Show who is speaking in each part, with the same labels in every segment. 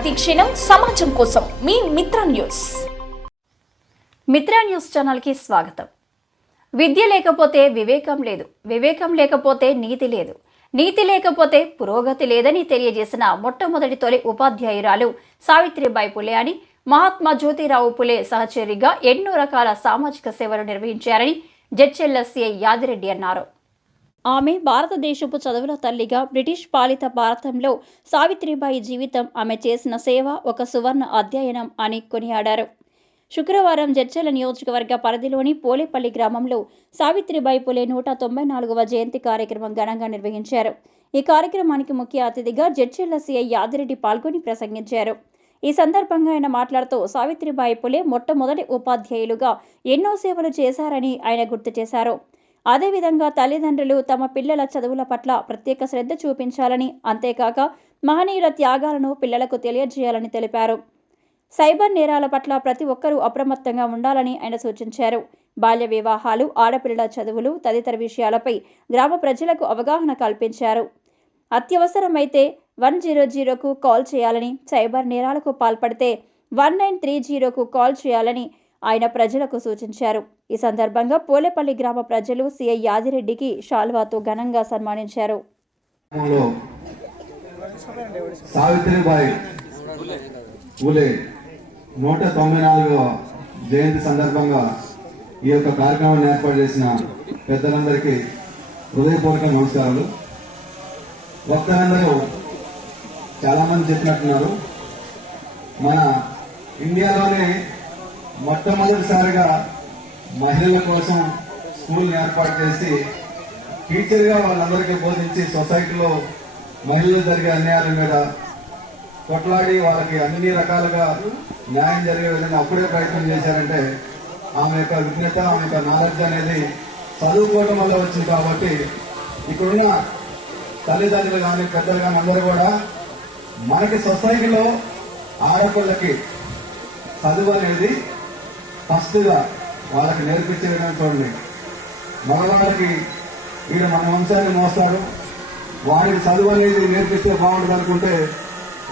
Speaker 1: ప్రతిక్షణం సమాజం కోసం మీ మిత్ర న్యూస్.
Speaker 2: మిత్ర న్యూస్ ఛానల్కి స్వాగతం. విద్య లేకపోతే వివేకం లేదు. వివేకం లేకపోతే నీతి లేదు. నీతి లేకపోతే పురోగతి లేదని తెలియజేసిన మొట్టమొదటి తొలి ఉపాధ్యాయురాలు సావిత్రిబాయి పులే అని మహాత్మా జ్యోతిరావు పులే సహచరిగా ఎన్నో రకాల సామాజిక సేవలు నిర్వహించారని జడ్చెల్ల ఎస్ఏ యాదిరెడ్డి అన్నారు. ఆమె భారతదేశపు చదువుల తల్లిగా బ్రిటిష్ పాలిత భారతంలో సావిత్రిబాయి జీవితం ఆమె చేసిన సేవ ఒక సువర్ణ అధ్యయనం అని కొనియాడారు. శుక్రవారం జడ్చల నియోజకవర్గ పరిధిలోని పోలేపల్లి గ్రామంలో సావిత్రిబాయి పులే నూట తొంభై నాలుగవ జయంతి కార్యక్రమం ఘనంగా నిర్వహించారు. ఈ కార్యక్రమానికి ముఖ్య అతిథిగా జడ్చల్ల సిఐ యాదిరెడ్డి పాల్గొని ప్రసంగించారు. ఈ సందర్భంగా ఆయన మాట్లాడుతూ సావిత్రిబాయి పులే మొట్టమొదటి ఉపాధ్యాయులుగా ఎన్నో సేవలు చేశారని ఆయన గుర్తు చేశారు. అదేవిధంగా తల్లిదండ్రులు తమ పిల్లల చదువుల పట్ల ప్రత్యేక శ్రద్ధ చూపించాలని అంతేకాక మహనీయుల త్యాగాలను పిల్లలకు తెలియజేయాలని తెలిపారు. సైబర్ నేరాల పట్ల ప్రతి ఒక్కరూ అప్రమత్తంగా ఉండాలని ఆయన సూచించారు. బాల్య వివాహాలు ఆడపిల్లల చదువులు తదితర విషయాలపై గ్రామ ప్రజలకు అవగాహన కల్పించారు. అత్యవసరమైతే వన్ జీరో జీరోకు కాల్ చేయాలని సైబర్ నేరాలకు పాల్పడితే వన్ నైన్ త్రీ జీరోకు కాల్ చేయాలని ఆయన ప్రజలకు సూచించారు. ఈ సందర్భంగా పోలేపల్లి గ్రామ ప్రజలు సీఐ యాదిరెడ్డికి షాల్వాతో ఘనంగా సన్మానించారు.
Speaker 3: సావిత్రిబాయి పూలే నూట తొంభై నాలుగో జయంతి సందర్భంగా ఈ యొక్క కార్యక్రమాన్ని ఏర్పాటు చేసిన పెద్దలందరికీ హృదయపూర్వక నమస్కారాలు. వక్తలందరూ చాలామంది చెప్పినట్టున్నారు. మన ఇండియాలోనే మొట్టమొదటిసారిగా మహిళల కోసం స్కూల్ని ఏర్పాటు చేసి టీచర్గా వాళ్ళందరికీ బోధించి సొసైటీలో మహిళలు జరిగే అన్యాయాల మీద కొట్లాడి వాళ్ళకి అన్ని రకాలుగా న్యాయం జరిగే విధంగా అప్పుడే ప్రయత్నం చేశారంటే ఆమె యొక్క విజ్ఞత ఆమె యొక్క నాలెడ్జ్ అనేది చదువుకోవడం వల్ల వచ్చింది కాబట్టి ఇక్కడున్న తల్లిదండ్రులు కానీ పెద్దలు కానీ అందరూ కూడా మనకి సొసైటీలో ఆడపిల్లకి చదువు అనేది ఫస్ట్గా వాళ్ళకి నేర్పించే విధానం చూడండి. మగవారికి ఈయన మన వంశాన్ని మోస్తాడు. వాడికి చదువు అనేది నేర్పిస్తే బాగుంటుంది అనుకుంటే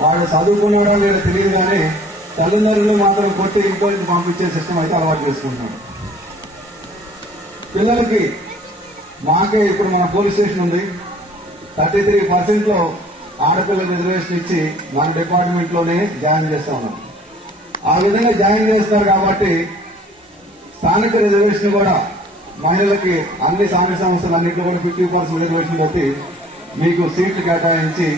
Speaker 3: వాడు చదువుకున్నాడో లేదో తెలియదు కానీ తల్లిదండ్రులు మాత్రం కొట్టి ఇంకోటి పంపించే సిస్టమ్ అయితే అలవాటు చేసుకుంటున్నాడు. పిల్లలకి మాకే ఇప్పుడు మన పోలీస్ స్టేషన్ ఉంది. థర్టీ త్రీ పర్సెంట్లో ఆడపిల్లలకు రిజర్వేషన్ ఇచ్చి మన డిపార్ట్మెంట్లోనే జాయిన్ చేస్తా ఉన్నాం. ఆ విధంగా జాయిన్ చేస్తారు కాబట్టి స్థానిక రిజర్వేషన్ కూడా మహిళలకి అన్ని సాంఘిక సంస్థలు అన్నింటిలో కూడా ఫిఫ్టీ పర్సెంట్ రిజర్వేషన్ పెట్టి మీకు సీట్లు కేటాయించి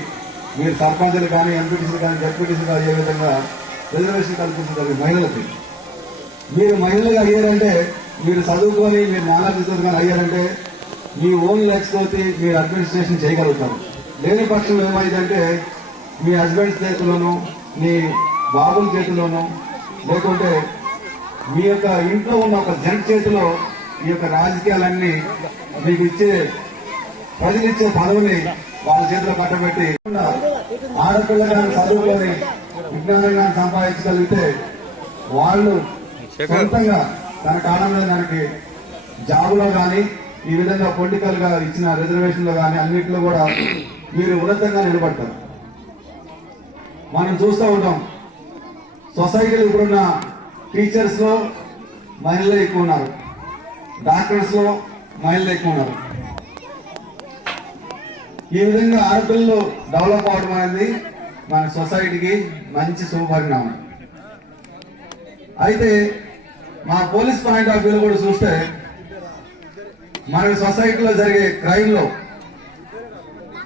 Speaker 3: మీరు సర్పంచులు కానీ ఎంపీటీసీలు కానీ జడ్పీటీసీలు అయ్యే విధంగా రిజర్వేషన్ కల్పించగలిగే మహిళలకి. మీరు మహిళలు అయ్యారంటే మీరు చదువుకొని మీరు నాలెడ్జ్ కానీ అయ్యారంటే మీ ఓన్ లెగ్స్ మీరు అడ్మినిస్ట్రేషన్ చేయగలుగుతారు. లేని పక్షంలో ఏమైందంటే మీ హస్బెండ్ చేతిలోనూ మీ బాబుల చేతిలోనూ లేకుంటే మీ యొక్క ఇంట్లో ఉన్న ఒక జన చేతిలో ఈ యొక్క రాజకీయాలన్నీ మీకు ఇచ్చే ప్రజలు ఇచ్చే పదవిని వాళ్ళ చేతిలో కట్టబెట్టి ఆడపిల్ల కానీ చదువుకొని విజ్ఞానం కానీ సంపాదించగలిగితే వాళ్ళు సొంతంగా తన కాలంలో దానికి జాబులో కానీ ఈ విధంగా పొలిటికల్గా ఇచ్చిన రిజర్వేషన్లో కానీ అన్నింటిలో కూడా మీరు ఉన్నతంగా నిలబడతారు. మనం చూస్తూ ఉంటాం సొసైటీలో ఇప్పుడున్న టీచర్స్లో మహిళలు ఎక్కువ ఉన్నారు. డాక్టర్స్లో మహిళలు ఎక్కువ ఉన్నారు. ఈ విధంగా ఆడపిల్లలు డెవలప్ అవడం అనేది మన సొసైటీకి మంచి శుభపరిణామం. అయితే మా పోలీస్ పాయింట్ ఆఫ్ వ్యూలో కూడా చూస్తే మన సొసైటీలో జరిగే క్రైమ్లో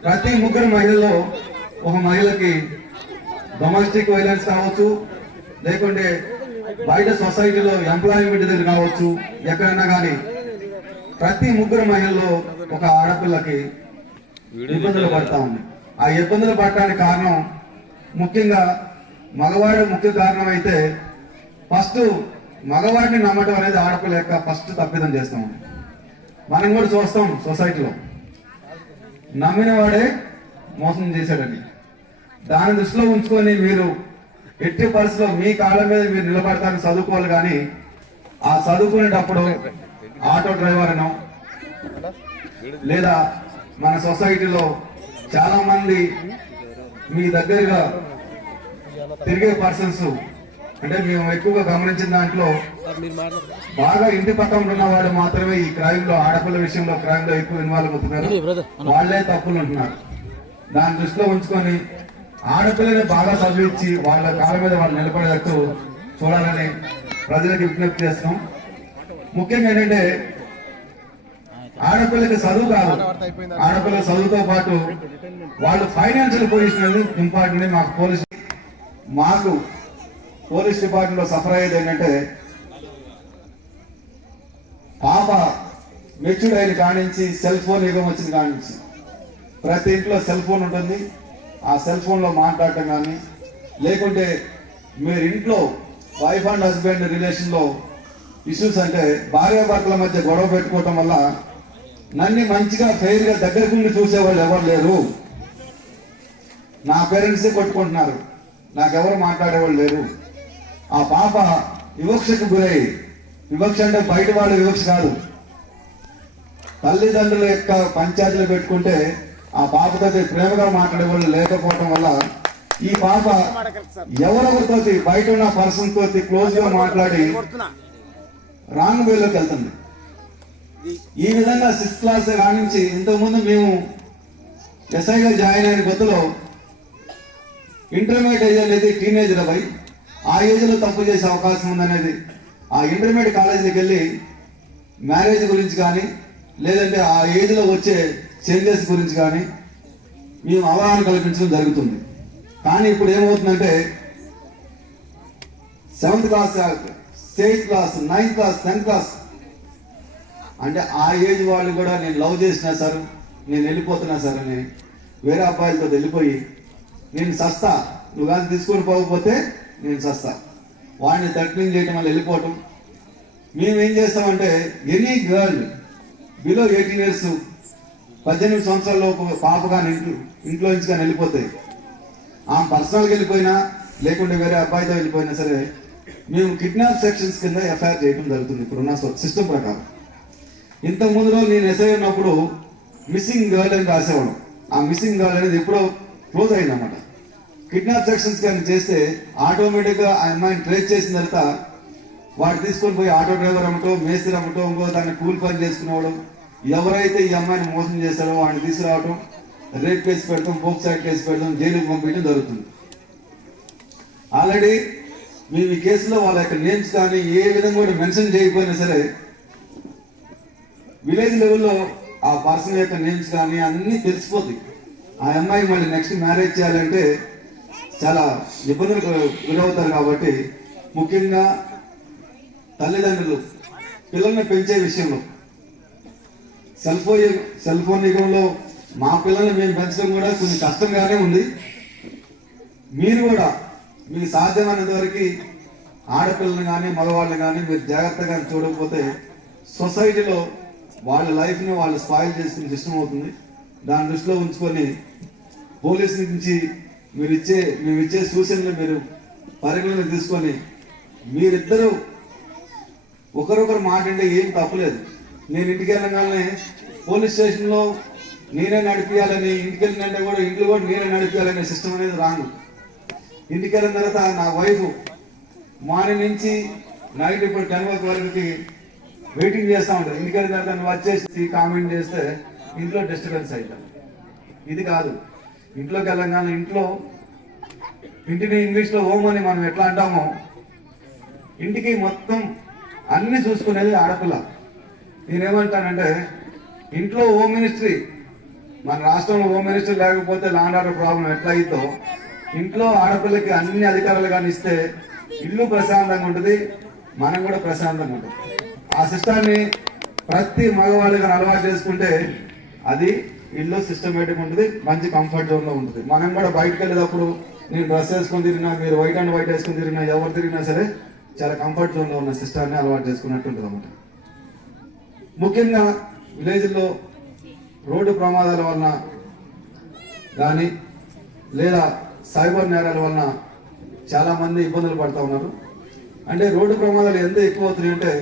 Speaker 3: ప్రతి ముగ్గురు మహిళల్లో ఒక మహిళకి డొమెస్టిక్ వైలెన్స్ కావచ్చు లేకుంటే బయట సొసైటీలో ఎంప్లాయ్మెంట్ దగ్గర కావచ్చు ఎక్కడైనా కానీ ప్రతి ముగ్గురు మహిళల్లో ఒక ఆడపిల్లకి ఇబ్బందులు పడతా ఉంది. ఆ ఇబ్బందులు పడటానికి కారణం ముఖ్యంగా మగవాడు ముఖ్య కారణం అయితే ఫస్ట్ మగవాడిని నమ్మటం అనేది ఆడపిల్ల యొక్క ఫస్ట్ తప్పిదం చేస్తాం మనం కూడా చూస్తాం సొసైటీలో. నమ్మిన వాడే మోసం చేశాడని దాని దృష్టిలో ఉంచుకొని మీరు ఎట్టి పరిస్థితిలో మీ కాళ్ళ మీద మీరు నిలబడతానికి చదువుకోవాలి కానీ ఆ చదువుకునేటప్పుడు ఆటో డ్రైవర్ అనో లేదా మన సొసైటీలో చాలా మంది మీ దగ్గరగా తిరిగే పర్సన్స్ అంటే మేము ఎక్కువగా గమనించిన దాంట్లో బాగా ఇంటి పక్కన ఉన్న వాళ్ళు మాత్రమే ఈ క్రైమ్లో ఆడపిల్ల విషయంలో క్రైమ్లో ఎక్కువ ఇన్వాల్వ్ అవుతున్నారు. వాళ్ళే తప్పులు ఉంటున్నారు దాన్ని దృష్టిలో ఉంచుకొని ఆడపిల్లని బాగా చదివించి వాళ్ళ కాళ్ళ మీద వాళ్ళు నిలబడేటట్టు చూడాలని ప్రజలకు విజ్ఞప్తి చేస్తున్నాం. ముఖ్యంగా ఏంటంటే ఆడపిల్లకి చదువు కాదు. ఆడపిల్ల చదువుతో పాటు వాళ్ళు ఫైనాన్షియల్ పొజిషన్ అనేది ఇంపార్టెంట్ మాకు పోలీస్ మాకు పోలీస్ డిపార్ట్మెంట్లో సఫర్ అయ్యేది ఏంటంటే పాప మెచ్యూర్డ్ అయిన కానించి సెల్ ఫోన్ యుగం వచ్చింది కానించి ప్రతి ఇంట్లో సెల్ ఫోన్ ఉంటుంది. ఆ సెల్ ఫోన్లో మాట్లాడటం కానీ లేకుంటే మీరు ఇంట్లో వైఫ్ అండ్ హస్బెండ్ రిలేషన్లో ఇష్యూస్ అంటే భార్యాభర్తల మధ్య గొడవ పెట్టుకోవటం వల్ల నన్ను మంచిగా ఫెయిర్గా దగ్గరకు ఉండి చూసేవాళ్ళు ఎవరు లేరు. నా పేరెంట్సే కొట్టుకుంటున్నారు. నాకెవరు మాట్లాడేవాళ్ళు లేరు. ఆ పాప వివక్షకు గురై వివక్ష అంటే బయట వాళ్ళు వివక్ష కాదు. తల్లిదండ్రుల యొక్క పంచాయతీలు పెట్టుకుంటే ఆ పాపతో ప్రేమగా మాట్లాడే వాళ్ళు లేకపోవటం వల్ల ఈ పాప ఎవరెవరితో బయట ఉన్న పర్సన్ తోటి క్లోజ్గా మాట్లాడి రాంగ్ వేలోకి వెళ్తుంది. ఈ విధంగా సిక్స్త్ క్లాస్ కానించి ఇంతకుముందు మేము ఎస్ఐగా జాయిన్ అయిన కొత్తలో ఇంటర్మీడియట్ ఏజ్ అనేది టీనేజ్ పై ఆ ఏజ్లో తప్పు చేసే అవకాశం ఉందనేది ఆ ఇంటర్మీడియట్ కాలేజీకి వెళ్ళి మ్యారేజ్ గురించి కానీ లేదంటే ఆ ఏజ్లో వచ్చే చేంజెస్ గురించి కానీ మేము అవగాహన కల్పించడం జరుగుతుంది. కానీ ఇప్పుడు ఏమవుతుందంటే seventh class eighth class ninth class tenth class అంటే ఆ ఏజ్ వాళ్ళు కూడా నేను లవ్ చేసినా సార్ నేను వెళ్ళిపోతున్నా సార్ అని వేరే అబ్బాయిలతో వెళ్ళిపోయి నేను సస్తా నువ్వు కానీ తీసుకొని పోకపోతే నేను సస్తా. వాడిని థర్టీన్ చేయటం వల్ల వెళ్ళిపోవటం. మేము ఏం చేస్తామంటే any girl below eighteen years పద్దెనిమిది సంవత్సరాల్లో ఒక పాప కానీ ఇంట్లో ఇంట్లో నుంచి కానీ వెళ్ళిపోతాయి ఆ పర్సనల్గా వెళ్ళిపోయినా లేకుంటే వేరే అబ్బాయితో వెళ్ళిపోయినా సరే మేము కిడ్నాప్ సెక్షన్స్ కింద ఎఫ్ఐఆర్ చేయడం జరుగుతుంది. ఇప్పుడున్న సిస్టమ్ ప్రకారం. ఇంత ముందులో నేను ఎస్ఐ ఉన్నప్పుడు మిస్సింగ్ గర్ల్ అని రాసేవాడు ఆ మిస్సింగ్ గర్ల్ అనేది ఎప్పుడో క్లోజ్ అయిందన్నమాట. కిడ్నాప్ సెక్షన్స్ కానీ చేస్తే ఆటోమేటిక్గా ఆ అమ్మాయిని ట్రేస్ చేసిన తర్వాత వాడు తీసుకొని పోయి ఆటో డ్రైవర్ అమ్మటో మేస్త్రి అమ్మటో ఇంకో దాన్ని కూలి పని చేసుకునేవాడు. ఎవరైతే ఈ అమ్మాయిని మోసం చేస్తారో వాడిని తీసుకురావటం రేప్ కేసు పెడతాం పోక్ సైడ్ కేసు పెడతాం జైలుకి పంపించడం జరుగుతుంది. ఆల్రెడీ మేము ఈ కేసులో వాళ్ళ యొక్క నేమ్స్ కానీ ఏ విధంగా కూడా మెన్షన్ చేయకపోయినా సరే విలేజ్ లెవెల్లో ఆ పర్సన్ యొక్క నేమ్స్ కానీ అన్నీ తెలిసిపోతాయి. ఆ అమ్మాయి మళ్ళీ నెక్స్ట్ మ్యారేజ్ చేయాలంటే చాలా ఇబ్బందులకు గురవుతారు కాబట్టి ముఖ్యంగా తల్లిదండ్రులు పిల్లల్ని పెంచే విషయంలో సెల్ ఫోన్ సెల్ ఫోన్ యుగంలో మా పిల్లల్ని మేము పెంచడం కూడా కొంచెం కష్టంగానే ఉంది. మీరు కూడా మీకు సాధ్యమైనంత వరకు ఆడపిల్లలు కానీ మగవాళ్ళని కానీ మీరు జాగ్రత్తగా చూడకపోతే సొసైటీలో వాళ్ళ లైఫ్ని వాళ్ళు స్పాయిల్ చేసుకుని సిస్టమ్ అవుతుంది. దాని దృష్టిలో ఉంచుకొని పోలీస్ నుంచి మీరు ఇచ్చే మేము ఇచ్చే సూచనలు మీరు పరిగణన తీసుకొని మీరిద్దరూ ఒకరొకరు మాట అంటే ఏం తప్పలేదు నేను ఇంటికి వెళ్ళగానే పోలీస్ స్టేషన్లో నేనే నడిపించాలని ఇంటికి వెళ్ళినంటే కూడా ఇంట్లో కూడా నేనే నడిపించాలనే సిస్టమ్ అనేది రాను ఇంటికి వెళ్ళిన తర్వాత నా వైఫ్ మార్నింగ్ నుంచి నైట్ ఇప్పుడు టెన్ వరకు వరకు వెయిటింగ్ చేస్తూ ఉంటుంది. ఇంటికి వెళ్ళిన తర్వాత నువ్వు వచ్చేసి కామెంట్ చేస్తే ఇంట్లో డిస్టర్బెన్స్ అవుతాం ఇది కాదు. ఇంట్లోకి వెళ్ళంగానే ఇంట్లో ఇంటిని ఇంగ్లీష్లో హోమ్ అని మనం ఎట్లా అంటామో ఇంటికి మొత్తం అన్ని చూసుకునేది ఆడపిల్ల. నేనేమంటానంటే ఇంట్లో హోమ్ మినిస్ట్రీ మన రాష్ట్రంలో హోమ్ మినిస్ట్రీ లేకపోతే లాండ్ ఆర్డర్ ప్రాబ్లం ఎట్లా అయితో ఇంట్లో ఆడపిల్లకి అన్ని అధికారాలు కానీ ఇస్తే ఇల్లు ప్రశాంతంగా ఉంటుంది మనం కూడా ప్రశాంతంగా ఉంటుంది. ఆ సిస్టాన్ని ప్రతి మగవాళ్ళు కానీ అలవాటు చేసుకుంటే అది ఇల్లు సిస్టమేటిక్ ఉంటుంది మంచి కంఫర్ట్ జోన్లో ఉంటుంది. మనం కూడా బయటకు వెళ్ళేటప్పుడు నేను డ్రెస్ వేసుకొని తిరిగినా మీరు వైట్ అండ్ వైట్ వేసుకొని తిరిగినా ఎవరు తిరిగినా సరే చాలా కంఫర్ట్ జోన్లో ఉన్న సిస్టాన్ని అలవాటు చేసుకున్నట్టు ఉంటుంది అన్నమాట ముఖ్యంగా విలేజ్లో రోడ్డు ప్రమాదాల వలన కానీ లేదా సైబర్ నేరాల వలన చాలామంది ఇబ్బందులు పడుతూ ఉన్నారు. అంటే రోడ్డు ప్రమాదాలు ఎంత ఎక్కువ అవుతున్నాయి అంటే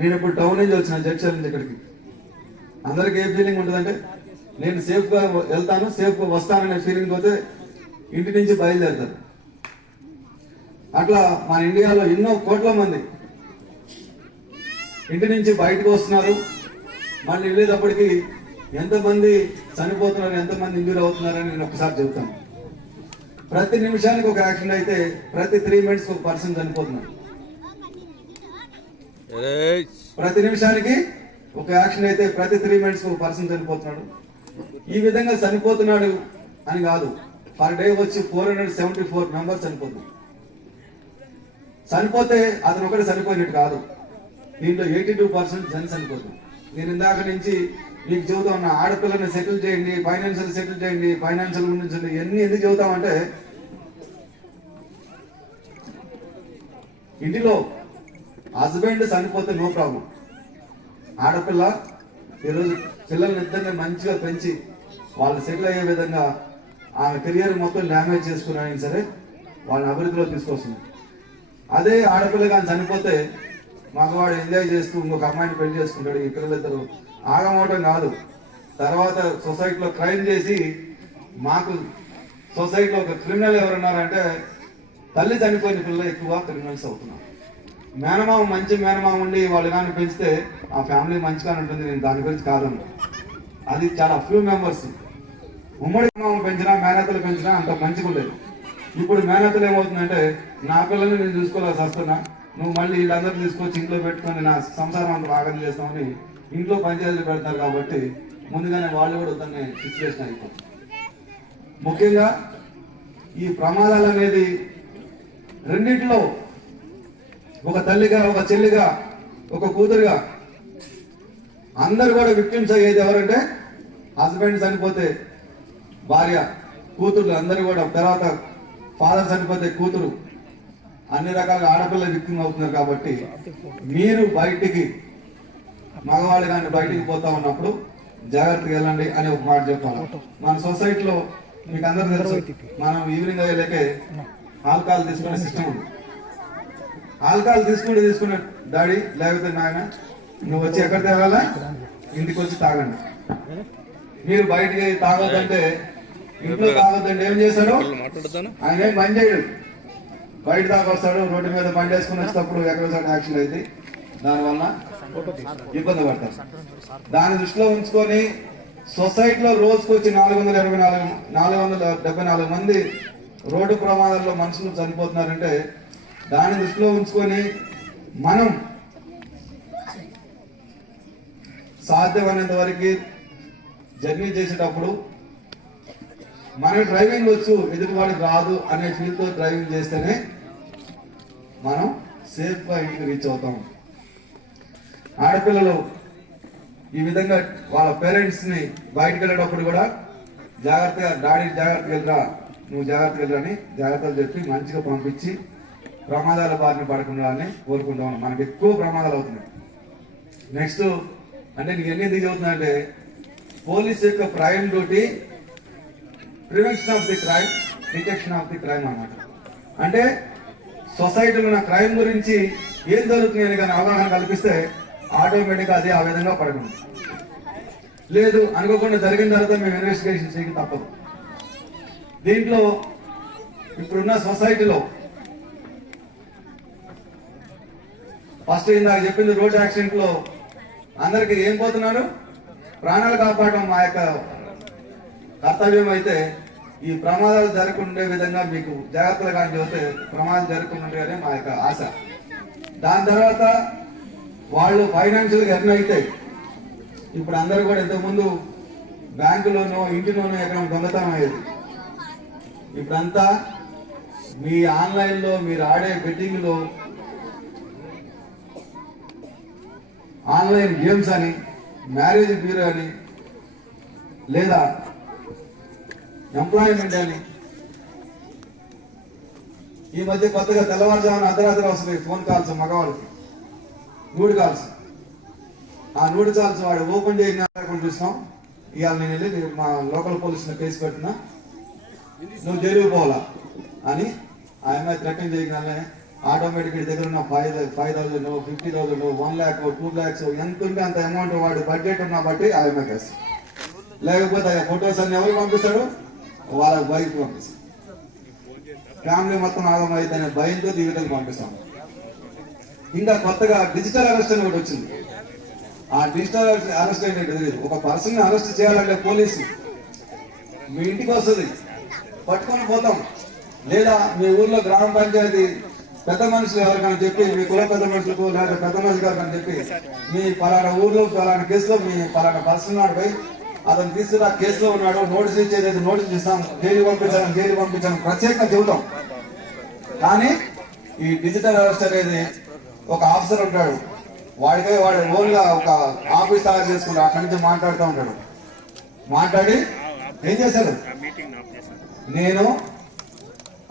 Speaker 3: నేను ఇప్పుడు టౌన్ నుంచి వచ్చిన జడ్చల్ నుంచి ఇక్కడికి. అందరికి ఏ ఫీలింగ్ ఉంటుందంటే నేను సేఫ్గా వెళ్తాను సేఫ్గా వస్తాననే ఫీలింగ్ పోతే ఇంటి నుంచి బయలుదేరుతారు. అట్లా మన ఇండియాలో ఎన్నో కోట్ల మంది ఇంటి నుంచి బయటకు వస్తున్నారు. మళ్ళీ వెళ్ళేటప్పటికి ఎంతమంది చనిపోతున్నారు ఎంతమంది ఇంజూర్ అవుతున్నారని నేను ఒకసారి చెబుతాను ప్రతి నిమిషానికి ఒక యాక్సిడెంట్ అయితే ప్రతి త్రీ మినిట్స్ ఒక పర్సన్ చనిపోతున్నారు. ప్రతి నిమిషానికి ఒక యాక్షన్ అయితే ప్రతి త్రీ మినిట్స్ ఒక పర్సన్ చనిపోతున్నాడు. ఈ విధంగా చనిపోతున్నాడు అని కాదు. పర్ డే వచ్చి four hundred seventy four members చనిపోతున్నారు. చనిపోతే అతను ఒకటి చనిపోయినట్టు కాదు. దీంట్లో ఎయిటీ టూ పర్సెంట్ సెన్స్ చనిపోతుంది నేను ఇందాక నుంచి మీకు చెబుతా ఉన్నా ఆడపిల్లని సెటిల్ చేయండి ఫైనాన్షియల్ సెటిల్ చేయండి ఫైనాన్షియల్ గురించి ఎన్ని ఎందుకు చెబుతామంటే ఇంటిలో హస్బెండ్ చనిపోతే నో ప్రాబ్లం. ఆడపిల్ల ఈరోజు పిల్లల్ని ఇద్దరిని మంచిగా పెంచి వాళ్ళు సెటిల్ అయ్యే విధంగా ఆమె కెరియర్ మొత్తం డ్యామేజ్ చేసుకున్నా సరే వాళ్ళని అభివృద్ధిలో తీసుకొస్తుంది అదే ఆడపిల్ల కానీ చనిపోతే మగవాడు ఎంజాయ్ చేస్తూ ఇంకొక అమ్మాయిని పెళ్ళి చేసుకుంటాడు ఈ పిల్లలిద్దరు. ఆగమవటం కాదు. తర్వాత సొసైటీలో క్రైమ్ చేసి మాకు సొసైటీలో ఒక క్రిమినల్ ఎవరున్నారంటే తల్లి చనిపోయిన పిల్లలు ఎక్కువ క్రిమినల్స్ అవుతున్నారు. మేనమామ మంచి మేనమామ ఉండి వాళ్ళు కానీ పెంచితే ఆ ఫ్యామిలీ మంచిగానే ఉంటుంది నేను దాని గురించి కాదను అది చాలా ఫ్యూ మెంబర్స్ ఉమ్మడి మామ పెంచినా మేనతలు పెంచినా అంత మంచిగా ఉండేది ఇప్పుడు మేనతలు ఏమవుతుందంటే నా పిల్లల్ని నేను చూసుకోవాల్సి వస్తున్నా నువ్వు మళ్ళీ వీళ్ళందరూ తీసుకొచ్చి ఇంట్లో పెట్టుకొని నా సంసారం అంతా బాగా చేస్తామని ఇంట్లో పంచాయతీలు పెడతారు కాబట్టి ముందుగానే వాళ్ళు కూడా దాన్ని సిచ్యువేషన్ అయిపోతుంది ముఖ్యంగా ఈ ప్రమాదాలు అనేది రెండింటిలో ఒక తల్లిగా ఒక చెల్లిగా ఒక కూతురుగా అందరు కూడా విక్టిమ్స్ అయ్యేది ఎవరంటే హస్బెండ్ చనిపోతే భార్య కూతురు అందరూ కూడా తర్వాత ఫాదర్ చనిపోతే కూతురు. అన్ని రకాలుగా ఆడపిల్ల విక్టిమ్ అవుతున్నారు కాబట్టి మీరు బయటికి మగవాళ్ళు కానీ బయటికి పోతా ఉన్నప్పుడు జాగ్రత్తగా వెళ్ళండి అని ఒక మాట చెప్పాలి. మన సొసైటీలో మీకు అందరూ తెలుసు మనం ఈవినింగ్ అయ్యేలేకే ఆల్కహాల్ తీసుకునే సిస్టమ్ ఉంది. ఆల్కహాల్ తీసుకుంటే తీసుకునే డాడీ లేకపోతే నాయన నువ్వు వచ్చి ఎక్కడ తాగాలా? ఇంటికి వచ్చి తాగండి. మీరు బయటికి తాగొద్దంటే ఇంట్లో తాగొద్దంటే ఏం చేస్తాడు ఆయన ఏం పని చేయడు బయట దాకా వస్తాడు రోడ్డు మీద బండి వేసుకుని ఎక్కడ యాక్సిడెంట్ యాక్షన్ అయితే దానివల్ల ఇబ్బంది పడతారు. దాని దృష్టిలో ఉంచుకొని సొసైటీలో రోజుకు వచ్చి నాలుగు వందల ఇరవై నాలుగు నాలుగు వందల డెబ్బై నాలుగు మంది రోడ్డు ప్రమాదాల్లో మనుషులు చనిపోతున్నారంటే దాని దృష్టిలో ఉంచుకొని మనం సాధ్యమైనంత వరకు జర్నీ చేసేటప్పుడు మనకి డ్రైవింగ్ వచ్చు ఎదుటి వాడికి రాదు అనే ఫీల్తో డ్రైవింగ్ చేస్తేనే మనం సేఫ్గా ఇంటికి రీచ్ అవుతాం. ఆడపిల్లలు ఈ విధంగా వాళ్ళ పేరెంట్స్ని బయటకు వెళ్ళేటప్పుడు కూడా జాగ్రత్తగా డాడీ జాగ్రత్తగా వెళ్ళరా నువ్వు జాగ్రత్తగా వెళ్ళరని జాగ్రత్తలు చెప్పి మంచిగా పంపించి ప్రమాదాల బారిన పడకుండా అని కోరుకుంటా ఉన్నాం. మనకి ఎక్కువ ప్రమాదాలు అవుతున్నాయి. నెక్స్ట్ అంటే నీకు ఎన్ని ఎందుకు చదువుతున్నా పోలీస్ యొక్క prime duty prevention of the crime detection of the crime అన్నమాట. అంటే సొసైటీలో ఉన్న క్రైమ్ గురించి ఏం జరుగుతుంది అని కానీ అవగాహన కల్పిస్తే ఆటోమేటిక్గా అది ఆ విధంగా పడకుండా లేదు అనుకోకుండా జరిగిన తర్వాత మేము ఇన్వెస్టిగేషన్ చేయక తప్పదు. దీంట్లో ఇప్పుడున్న సొసైటీలో ఫస్ట్ ఇందాక చెప్పింది రోడ్ యాక్సిడెంట్లో అందరికీ ఏం పోతున్నారు ప్రాణాలు కాపాడడం మా యొక్క కర్తవ్యం అయితే ఈ ప్రమాదాలు జరగకుండా విధంగా మీకు జాగ్రత్తలు కానీ చూస్తే ప్రమాదాలు జరగకుండా మా యొక్క ఆశ. దాని తర్వాత వాళ్ళు ఫైనాన్షియల్గా ఎర్న్ అయితే ఇప్పుడు అందరూ కూడా ఇంతకుముందు బ్యాంకులోనో ఇంటిలోనో ఎక్కడ దొంగతనం అయ్యేది. ఇప్పుడంతా మీ ఆన్లైన్లో మీరు ఆడే బెట్టింగ్లో ఆన్లైన్ గేమ్స్ అని మ్యారేజ్ బ్యూరో అని లేదా ఎంప్లాయ్మెంట్ అని. ఈ మధ్య కొత్తగా తెల్లవారుజామున అర్ధరాత్రి వస్తున్నాయి ఫోన్ కాల్స్ మగవాళ్ళకి. Nude calls. ఆ నూడు కాల్స్ వాడు ఓపెన్ చేయకుండా చూస్తాం ఇవాళ నేను వెళ్ళి మా లోకల్ పోలీసులో కేసు పెట్టినా. నువ్వు జైలుకు పోవాలా? అని ఆ అమ్మాయి థ్రెటన్ చేయగానే ఆటోమేటిక్ దగ్గర ఉన్న five five thousand fifty thousand one lakh two lakhs ఎంత ఉంటే అంత అమౌంట్ వాడి బడ్జెట్ ఉన్న బట్టి ఆ అమ్మాయికి లేకపోతే ఫొటోస్ అన్ని ఎవరికి పంపిస్తాడు? వాళ్ళ బైక్ పంపిస్తాం. ఫ్యామిలీ మొత్తం ఆగం అయితేనే భయంతో జీవితం పంపిస్తాం. ఇంకా కొత్తగా డిజిటల్ అరెస్ట్ అని ఒకటి వచ్చింది. ఆ డిజిటల్ అరెస్ట్ ఏంటంటే తెలియదు ఒక పర్సన్ అరెస్ట్ చేయాలంటే పోలీసు మీ ఇంటికి వస్తుంది. పట్టుకొని పోతాం. లేదా మీ ఊర్లో గ్రామ పంచాయతీ పెద్ద మనుషులు ఎవరికైనా చెప్పి మీ కుల పెద్ద మనుషులకు లేదా పెద్ద మనుషులు ఎవరికైనా చెప్పి మీ పలానా ఊర్లో పలానా కేసులో మీ పలానా పర్సన్ నాడు పోయి అతను తీసుకుని ఆ కేసులో ఉన్నాడు నోటీస్ ఇచ్చేది నోటీస్ ఇస్తాం జైలు పంపించాను జైలు పంపించాను ప్రత్యేకంగా చెబుతాం. కానీ ఈ డిజిటల్ అరెస్ట్ అనేది ఒక ఆఫీసర్ ఉంటాడు వాడికై వాడు ఓన్గా ఒక ఆఫీస్ తయారు చేసుకుంటాడు అక్కడి నుంచి మాట్లాడుతూ ఉంటాడు. మాట్లాడి ఏం చేశాడు? నేను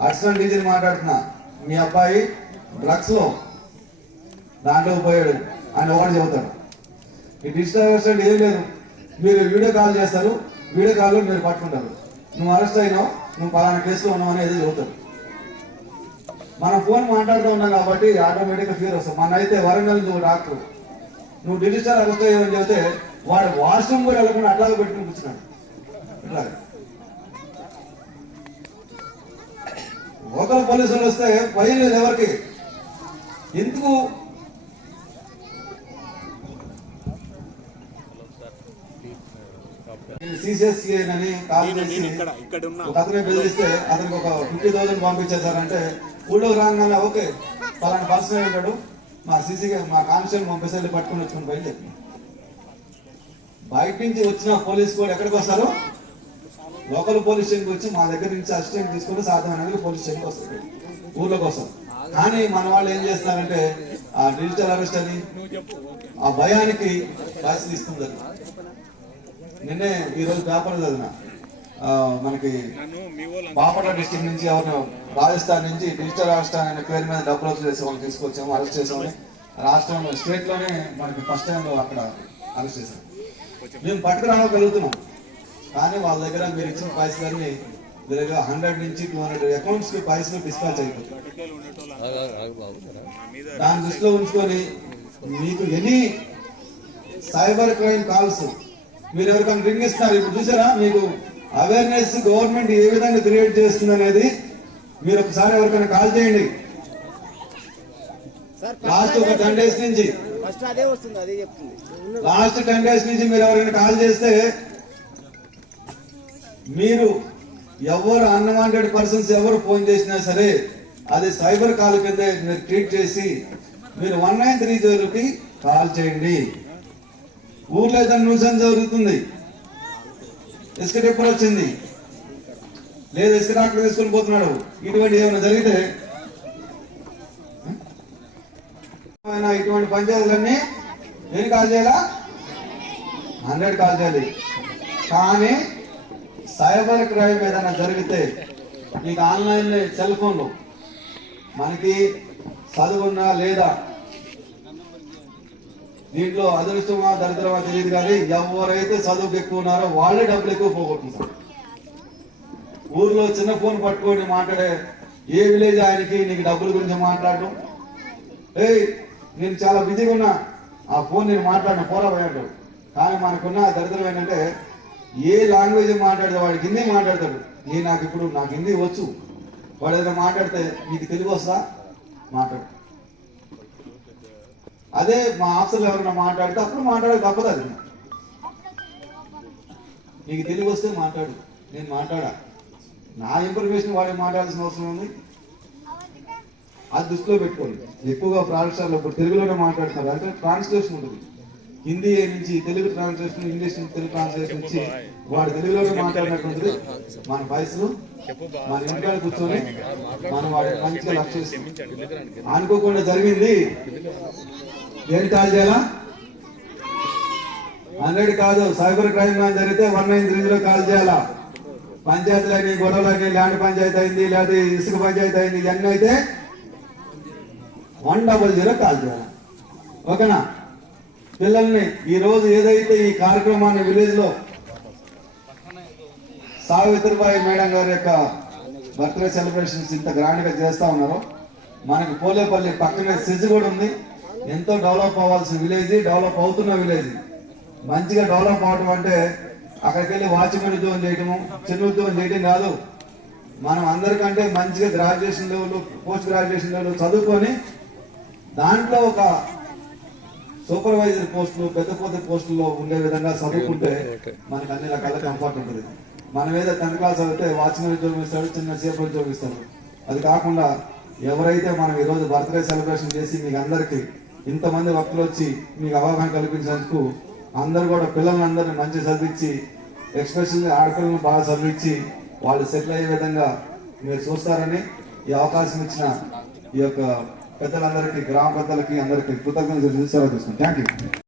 Speaker 3: అడిషనల్ డీజీని మాట్లాడుతున్నా. మీ అబ్బాయి డ్రగ్స్లో దాంట్లో పోయాడు అని ఒకటి చెబుతాడు. ఈ డిజిటల్ అంటే ఏం లేదు. మీరు వీడియో కాల్ చేస్తారు వీడియో కాల్లో మీరు పట్టుకుంటారు. నువ్వు అరెస్ట్ అయినావు నువ్వు పలానా కేసులో ఉన్నావు అనేది చెబుతాడు మనం ఫోన్ మాట్లాడుతూ ఉన్నాం కాబట్టి ఆటోమేటిక్గా ఫీల్ వస్తాం మన అయితే వరంగల్ నువ్వు డాక్టర్ నువ్వు డిజిటల్ అరెస్ట్ అయ్యావని చెబితే వాడు వాష్రూమ్ కూడా వెళ్ళకుండా అట్లాగే పెట్టుకుని కూర్చున్నాడు. ఇట్లాగే లోకల్ పోలీసులు వస్తే భయం లేదు ఎవరికి? ఎందుకు సిసిఎస్సి అని కాల్ చేసి ఒక అతనే బెదిరిస్తే అతనికి ఒక ఫిఫ్టీ థౌసండ్ పంపించేశారంటే ఊళ్ళో రాగానే ఓకే పలానా పర్సన్ ఉంటాడు మా సీసీ మా కానిస్టేబుల్ పంపిస్తే పట్టుకుని వచ్చుకుని బయట చెప్పి బయట నుంచి వచ్చిన పోలీస్ కూడా ఎక్కడికి వస్తారు? లోకల్ పోలీస్ స్టేషన్కి వచ్చి మా దగ్గర నుంచి అసిస్టెంట్ తీసుకుంటే సాధ్యమైన పోలీస్ స్టేషన్కి వస్తారు. ఊర్లోకి వస్తారు కానీ మన వాళ్ళు ఏం చేస్తారంటే ఆ డిజిటల్ అరెస్ట్ అని ఆ భయానికి పైసలు ఇస్తుంది. నిన్నే ఈ రోజు పేపర్ చదివిన. మనకి బాపట్ల డిస్టిక్ నుంచి ఎవరు రాజస్థాన్ నుంచి డిజిటల్ రాజస్థాన్ అనే పేరు మీద డబ్బులు వసూలు చేసే వాళ్ళు తీసుకొచ్చాము అరెస్ట్ చేసామని. రాష్ట్రంలో స్టేట్లోనే మనకి ఫస్ట్ టైం అక్కడ అరెస్ట్ చేశాం మేము పట్టుకురాగలుగుతున్నాం కానీ వాళ్ళ దగ్గర మీరు ఇచ్చిన పైసలన్నీ దగ్గర హండ్రెడ్ నుంచి టూ హండ్రెడ్ అకౌంట్స్కి పైసలు డిస్పాచ్ అయిపోతాయి. దాన్ని దృష్టిలో ఉంచుకొని మీకు ఎనీ సైబర్ క్రైమ్ కాల్స్ మీరు ఎవరికైనా రింగ్ ఇస్తున్నారు? ఇప్పుడు చూసారా? మీకు అవేర్నెస్ గవర్నమెంట్ ఏ విధంగా క్రియేట్ చేస్తుంది అనేది మీరు ఒకసారి ఎవరికైనా కాల్ చేయండి. లాస్ట్ ఒక టెన్ డేస్ నుంచి. లాస్ట్ టెన్ డేస్ నుంచి మీరు ఎవరైనా కాల్ చేస్తే మీరు ఎవరు అన్వాంటెడ్ పర్సన్స్ ఎవరు ఫోన్ చేసినా సరే అది సైబర్ కాల్ కింద మీరు ట్రీట్ చేసి మీరు వన్ నైన్ త్రీ జీరోకి కాల్ చేయండి. ఊర్లో అయితే న్యూసెన్స్ జరుగుతుంది. ఇసుక టిప్పర్ వచ్చింది? లేదు ఇసుక డాక్టర్ తీసుకొని పోతున్నాడు. ఇటువంటి ఏమైనా జరిగితే ఏమైనా ఇటువంటి పంచాయతీలన్నీ నేను కాల్ చేయాలా? హండ్రెడ్ కాల్ చేయాలి. కానీ సైబర్ క్రైమ్ ఏదైనా జరిగితే మీకు ఆన్లైన్ సెల్ ఫోన్లు. మనకి చదువున్నా లేదా దీంట్లో అదృష్టమా దరిద్రమా తెలియదు కానీ ఎవరైతే చదువుకు ఎక్కువ ఉన్నారో వాళ్ళే డబ్బులు ఎక్కువ పోగొట్టుకుంటారు. ఊర్లో చిన్న ఫోన్ పట్టుకొని మాట్లాడే ఏ విలేజ్ ఆయనకి నీకు డబ్బుల గురించి మాట్లాడడం? ఏయ్ నేను చాలా బిజీగా ఉన్నా. ఆ ఫోన్ నేను మాట్లాడిన పోరా పోయాడు కానీ మనకున్న దరిద్రం ఏంటంటే ఏ లాంగ్వేజ్ మాట్లాడితే వాడికి హిందీ మాట్లాడతాడు. నేను నాకు ఇప్పుడు నాకు హిందీ వచ్చు. వాడు ఏదైనా మాట్లాడితే నీకు తెలుగు వస్తా మాట్లాడు. అదే మా ఆఫీసర్లు ఎవరైనా మాట్లాడితే అప్పుడు మాట్లాడే తప్పదు అది. నీకు తెలుగు వస్తే మాట్లాడు. నేను మాట్లాడా? నా ఇన్ఫర్మేషన్ వాడికి మాట్లాడాల్సిన అవసరం ఉంది. అది దృష్టిలో పెట్టుకోండి. ఎక్కువగా పాఠశాలలో ఇప్పుడు తెలుగులోనే మాట్లాడుతున్నారు. అంటే ట్రాన్స్లేషన్ ఉంటుంది. హిందీ నుంచి తెలుగు ట్రాన్స్లేషన్ ఇంగ్లీష్ నుంచి తెలుగు ట్రాన్స్లేషన్ నుంచి వాడు తెలుగులోనే మాట్లాడినటువంటిది మన వయసులో మన ఇంట్లో కూర్చొని మనం వాడి మంచిగా లక్ష్యం అనుకోకుండా జరిగింది. ఏం కాల్ చేయాలా? హండ్రెడ్ కాదు సైబర్ క్రైమ్ కానీ జరిగితే వన్ నైన్ త్రీ కాల్ చేయాలా? పంచాయతీలని గొడవలని ల్యాండ్ పంచాయతీ అయింది లేదా ఇసుక పంచాయతీ అయింది ఇవన్నీ అయితే వన్ డబల్ జీరో కాల్ చేయాలి? ఓకేనా? పిల్లల్ని ఈరోజు ఏదైతే ఈ కార్యక్రమాన్ని విలేజ్లో సావిత్రిబాయి మేడం గారి యొక్క బర్త్డే సెలబ్రేషన్స్ ఇంత గ్రాండ్గా చేస్తూ ఉన్నారు మనకి పోలేపల్లి పక్కనే సిజ్ కూడా ఉంది. ఎంతో డెవలప్ అవ్వాల్సిన విలేజ్ డెవలప్ అవుతున్న విలేజ్. మంచిగా డెవలప్ అవడం అంటే అక్కడికి వెళ్ళి వాచ్మెన్ ఉద్యోగం చేయటము చిన్న ఉద్యోగం చేయటం కాదు. మనం అందరికంటే మంచిగా graduation level post graduation level చదువుకొని దాంట్లో ఒక సూపర్వైజర్ పోస్టులు పెద్ద పెద్ద పోస్టుల్లో ఉండే విధంగా చదువుకుంటే మనకు అన్ని రకాల కంఫర్ట్ ఉంటుంది. మనం ఏదో టెన్త్ క్లాస్ చదివితే వాచ్మెన్ ఉద్యోగం ఇస్తాడు చిన్న సేపు ఉద్యోగం ఇస్తాడు. అది కాకుండా ఎవరైతే మనం ఈరోజు బర్త్డే సెలబ్రేషన్ చేసి మీకు అందరికీ ఇంతమంది భక్తులు వచ్చి మీకు అవగాహన కల్పించినందుకు అందరు కూడా పిల్లలందరినీ మంచి చదివించి ఎక్స్పెషల్లీ ఆడపిల్లలను బాగా చదివించి వాళ్ళు సెటిల్ అయ్యే విధంగా మీరు చూస్తారని ఈ అవకాశం ఇచ్చిన ఈ యొక్క పెద్దలందరికీ గ్రామ పెద్దలకి అందరికీ కృతజ్ఞతలు తెలుసు థ్యాంక్ యూ